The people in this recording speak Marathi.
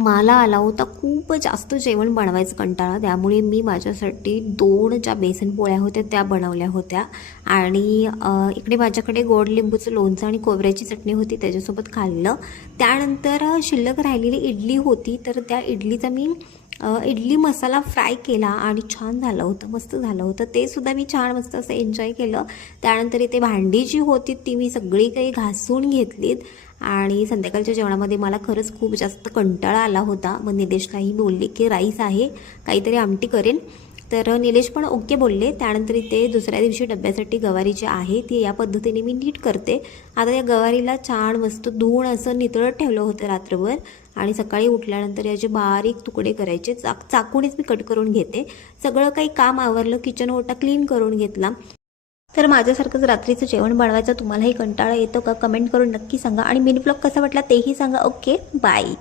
मला आला होता खूप जास्त जेवण बनवायचं कंटाळा, त्यामुळे मी माझ्यासाठी 2 ज्या बेसन पोळ्या होत्या त्या बनवल्या होत्या आणि इकडे माझ्याकडे गोड लिंबूचं लोणचं आणि खोबऱ्याची चटणी होती, त्याच्यासोबत खाल्लं. त्यानंतर शिल्लक राहिलेली इडली होती, तर त्या इडलीचा मी इडली मसाला फ्राय केला आणि छान झालं होतं, मस्त झालं होतं. ते सुद्धा मी छान मस्त असं एन्जॉय केलं. त्यानंतर इथे भांडी जी होती ती मी सगळी काही घासून घेतलीत आणि संध्याकाळच्या जेवणामध्ये मला खरंच खूप जास्त कंटाळा आला होता. मग निलेशलाही बोलले की राईस आहे, काहीतरी आमटी करेन, तर निलेश पण ओके बोलले. त्यानंतर इथे दुसऱ्या दिवशी डब्यासाठी गवारी जी आहे ती या पद्धतीने मी नीट करते. आता या गवारीला छान मस्त धुवून असं नितळत ठेवलं होतं रात्रभर आणि सकाळी उठल्यानंतर याचे बारीक तुकडे करायचे. चाकूनेच मी कट करून घेते. सगळं काही काम आवरलं, किचन ओटा क्लीन करून घेतला. तर माझ्यासारखंच रात्रीचं जेवण बनवायचं तुम्हालाही कंटाळा येतो का? कमेंट करून नक्की सांगा आणि मिनी ब्लॉग कसा वाटला तेही सांगा. Okay, bye.